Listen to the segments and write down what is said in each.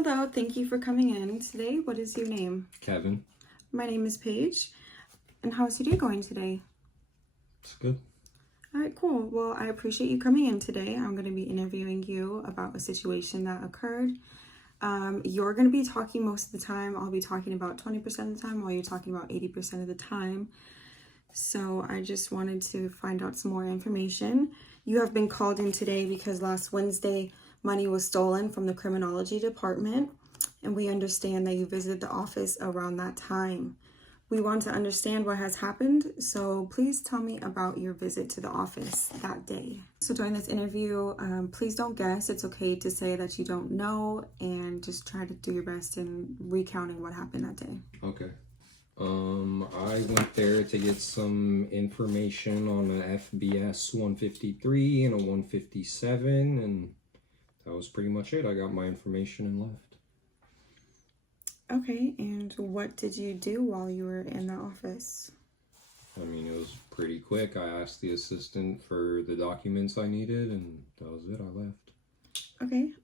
Hello, thank you for coming in today. What is your name? Kevin. My name is Paige. And how's your day going today? It's good. All right, cool. Well, I appreciate you coming in today. I'm going to be interviewing you about a situation that occurred. You're going to be talking most of the time. I'll be talking about 20% of the time while you're talking about 80% of the time. So I just wanted to find out some more information. You have been called in today because last Wednesday, money was stolen from the criminology department, and we understand that you visited the office around that time. We want to understand what has happened, so please tell me about your visit to the office that day. So during this interview, please don't guess. It's okay to say that you don't know, and just try to do your best in recounting what happened that day. Okay. I went there to get some information on an FBS 153 and a 157, and that was pretty much it. I got my information and left. Okay, and what did you do while you were in the office? I mean, it was pretty quick. I asked the assistant for the documents I needed, and that was it. I left. Okay,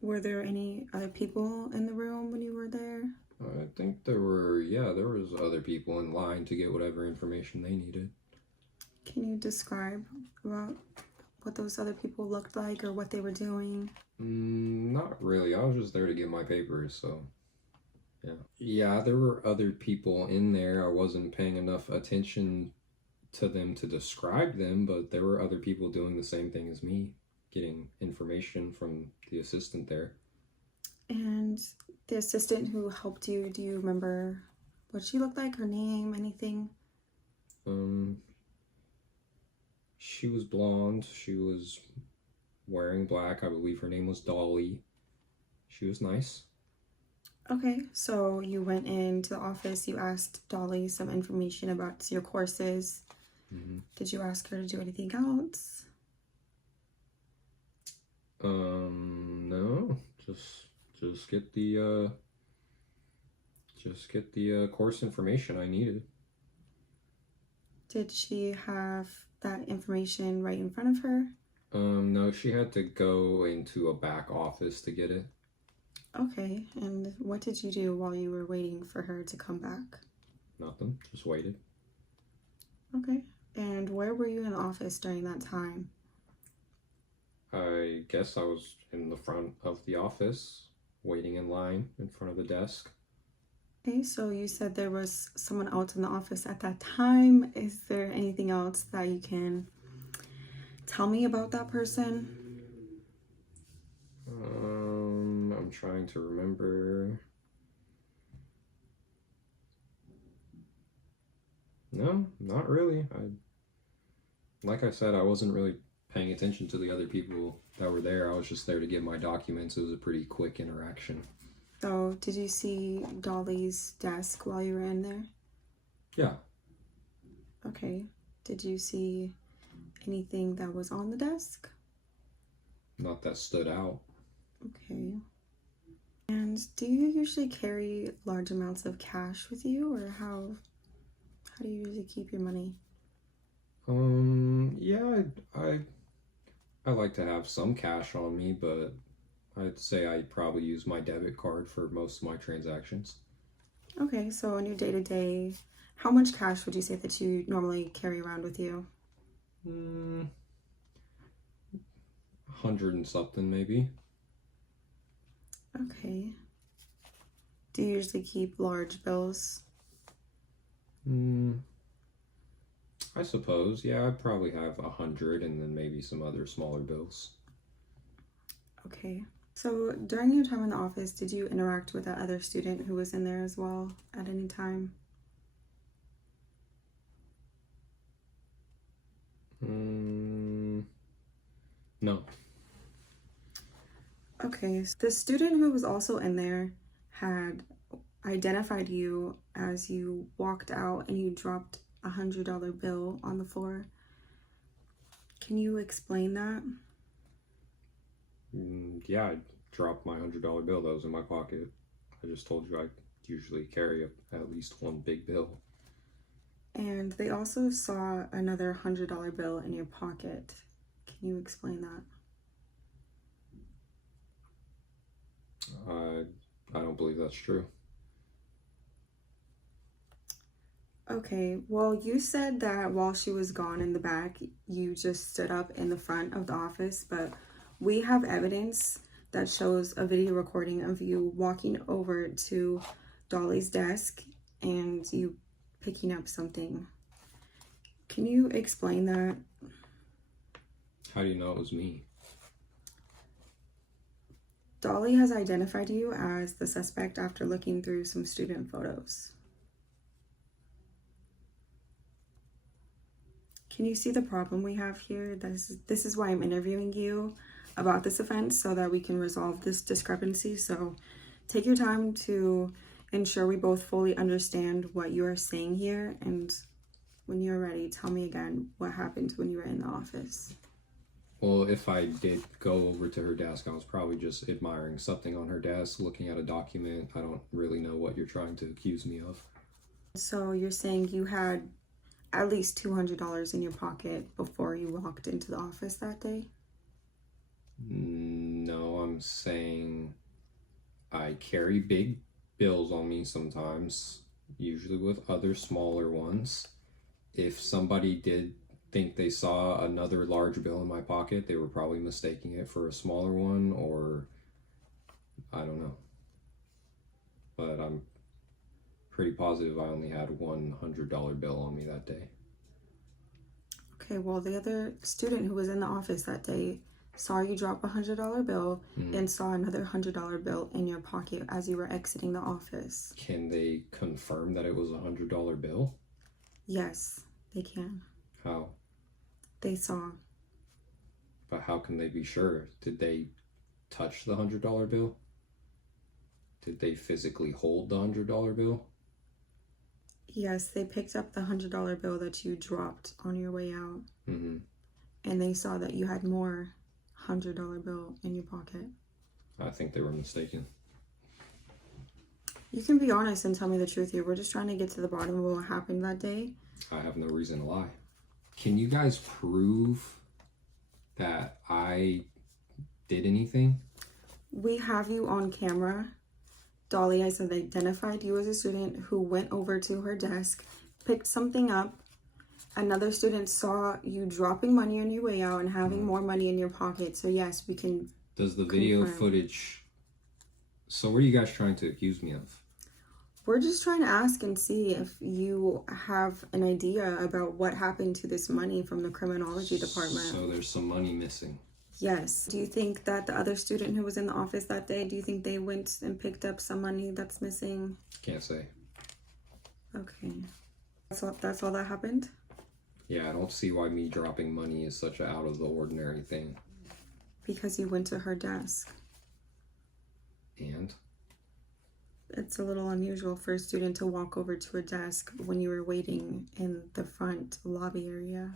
were there any other people in the room when you were there? I think there was other people in line to get whatever information they needed. Can you describe about what those other people looked like or what they were doing? Not really. I was just there to get my papers, so yeah. Yeah, there were other people in there. I wasn't paying enough attention to them to describe them, but there were other people doing the same thing as me, getting information from the assistant there. And the assistant who helped you, do you remember what she looked like, her name, anything? She was blonde. She was wearing black. I believe her name was Dolly. She was nice. Okay, so you went into the office, you asked Dolly some information about your courses. Mm-hmm. Did you ask her to do anything else? No, just get the course information I needed. Did she have that information right in front of her? No, she had to go into a back office to get it. Okay, and what did you do while you were waiting for her to come back? Nothing, just waited. Okay, and where were you in the office during that time? I guess I was in the front of the office, waiting in line in front of the desk. Okay, so you said there was someone else in the office at that time. Is there anything else that you can tell me about that person? I'm trying to remember. No, not really. Like I said, I wasn't really paying attention to the other people that were there. I was just there to get my documents. It was a pretty quick interaction. So, did you see Dolly's desk while you were in there? Yeah. Okay. Did you see anything that was on the desk? Not that stood out. Okay. And do you usually carry large amounts of cash with you, or how do you usually keep your money? Yeah, I like to have some cash on me, but I'd say I probably use my debit card for most of my transactions. Okay, so in your day-to-day, how much cash would you say that you normally carry around with you? 100 and something maybe. Okay. Do you usually keep large bills? I suppose, yeah, I'd probably have 100 and then maybe some other smaller bills. Okay. So during your time in the office, did you interact with that other student who was in there as well at any time? No. Okay, so the student who was also in there had identified you as you walked out and you dropped a $100 bill on the floor. Can you explain that? Yeah, I dropped my $100 bill that was in my pocket. I just told you I usually carry at least one big bill. And they also saw another $100 bill in your pocket. Can you explain that? I don't believe that's true. Okay, well, you said that while she was gone in the back, you just stood up in the front of the office, but we have evidence that shows a video recording of you walking over to Dolly's desk and you picking up something. Can you explain that? How do you know it was me? Dolly has identified you as the suspect after looking through some student photos. Can you see the problem we have here? This is why I'm interviewing you about this offense, so that we can resolve this discrepancy. So take your time to ensure we both fully understand what you are saying here. And when you're ready, tell me again what happened when you were in the office. Well, if I did go over to her desk, I was probably just admiring something on her desk, looking at a document. I don't really know what you're trying to accuse me of. So you're saying you had at least $200 in your pocket before you walked into the office that day? No, I'm saying I carry big bills on me sometimes, usually with other smaller ones. If somebody did think they saw another large bill in my pocket, they were probably mistaking it for a smaller one, or I don't know. But I'm pretty positive I only had $100 bill on me that day. Okay, well, the other student who was in the office that day saw you drop a $100 bill and saw another $100 bill in your pocket as you were exiting the office. Can they confirm that it was a $100 bill? Yes, they can. How? They saw. But how can they be sure? Did they touch the $100 bill? Did they physically hold the $100 bill? Yes, they picked up the $100 bill that you dropped on your way out. Mm-hmm. And they saw that you had more $100 bill in your pocket. I think they were mistaken. You can be honest and tell me the truth here. We're just trying to get to the bottom of what happened that day. I have no reason to lie. Can you guys prove that I did anything? We have you on camera. Dolly has identified you as a student who went over to her desk, picked something up. Another student saw you dropping money on your way out and having more money in your pocket. So yes, we can. Does the video footage... So what are you guys trying to accuse me of? We're just trying to ask and see if you have an idea about what happened to this money from the criminology department. So there's some money missing. Yes. Do you think that the other student who was in the office that day, do you think they went and picked up some money that's missing? Can't say. Okay. That's all that happened? Yeah, I don't see why me dropping money is such an out of the ordinary thing. Because you went to her desk. And? It's a little unusual for a student to walk over to a desk when you were waiting in the front lobby area.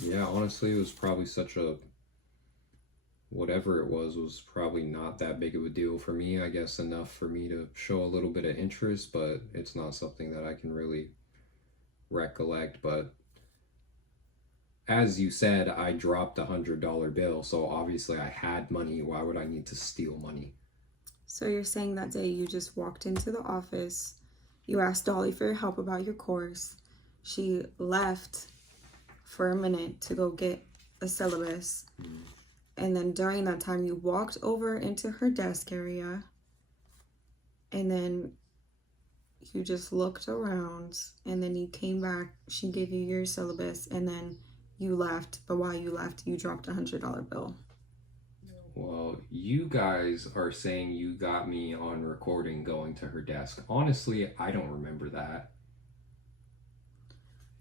Yeah, honestly, it was probably whatever it was probably not that big of a deal for me. I guess enough for me to show a little bit of interest, but it's not something that I can really recollect. But as you said, I dropped a $100 bill, so obviously I had money. Why would I need to steal money? So you're saying that day you just walked into the office, you asked Dolly for help about your course, she left for a minute to go get a syllabus, and then during that time you walked over into her desk area, and then you just looked around, and then you came back, she gave you your syllabus, and then you left, but while you left, you dropped a $100 bill. Well, you guys are saying you got me on recording going to her desk. Honestly, I don't remember that.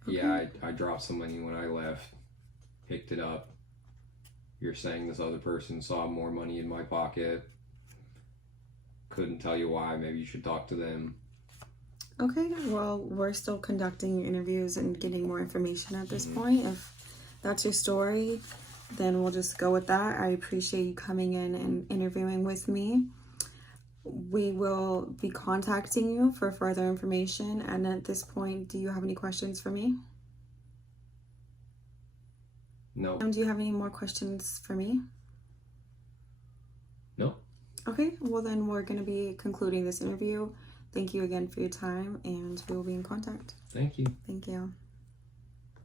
Okay. Yeah, I dropped some money when I left, picked it up. You're saying this other person saw more money in my pocket. Couldn't tell you why. Maybe you should talk to them. Okay, well, we're still conducting interviews and getting more information at this point. If that's your story, then we'll just go with that. I appreciate you coming in and interviewing with me. We will be contacting you for further information. And at this point, do you have any questions for me? No. Do you have any more questions for me? No. Okay, well then we're going to be concluding this interview. Thank you again for your time, and we will be in contact. Thank you. Thank you.